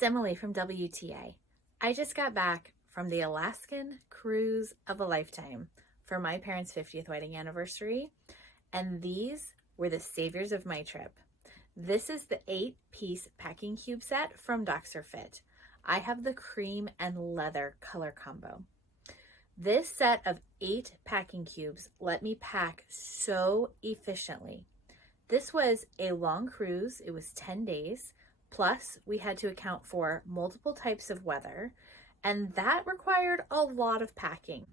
It's Emily from WTA. I just got back from the Alaskan cruise of a lifetime for my parents' 50th wedding anniversary, and these were the saviors of my trip. This is the 8-piece packing cube set from Doxerfit. I have the cream and leather color combo. This set of 8 packing cubes let me pack so efficiently. This was a long cruise. It was 10 days. Plus, we had to account for multiple types of weather, and that required a lot of packing.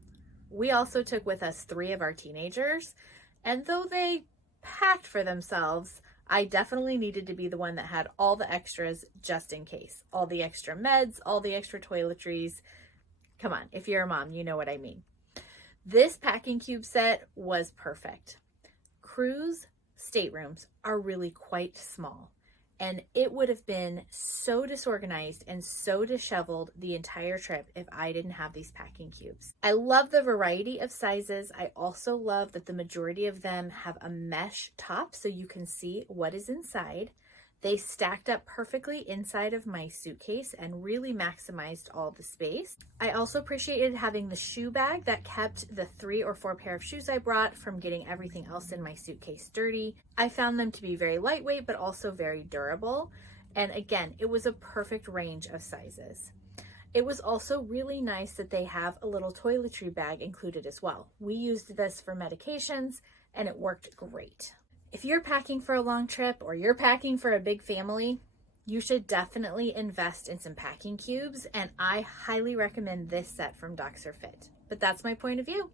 We also took with us 3 of our teenagers, and though they packed for themselves, I definitely needed to be the one that had all the extras just in case. All the extra meds, all the extra toiletries. Come on, if you're a mom, you know what I mean. This packing cube set was perfect. Cruise staterooms are really quite small, and it would have been so disorganized and so disheveled the entire trip if I didn't have these packing cubes. I love the variety of sizes. I also love that the majority of them have a mesh top so you can see what is inside. They stacked up perfectly inside of my suitcase and really maximized all the space. I also appreciated having the shoe bag that kept the 3 or 4 pair of shoes I brought from getting everything else in my suitcase dirty. I found them to be very lightweight, but also very durable. And again, it was a perfect range of sizes. It was also really nice that they have a little toiletry bag included as well. We used this for medications and it worked great. If you're packing for a long trip or you're packing for a big family, you should definitely invest in some packing cubes, and I highly recommend this set from Doxerfit. But that's my point of view.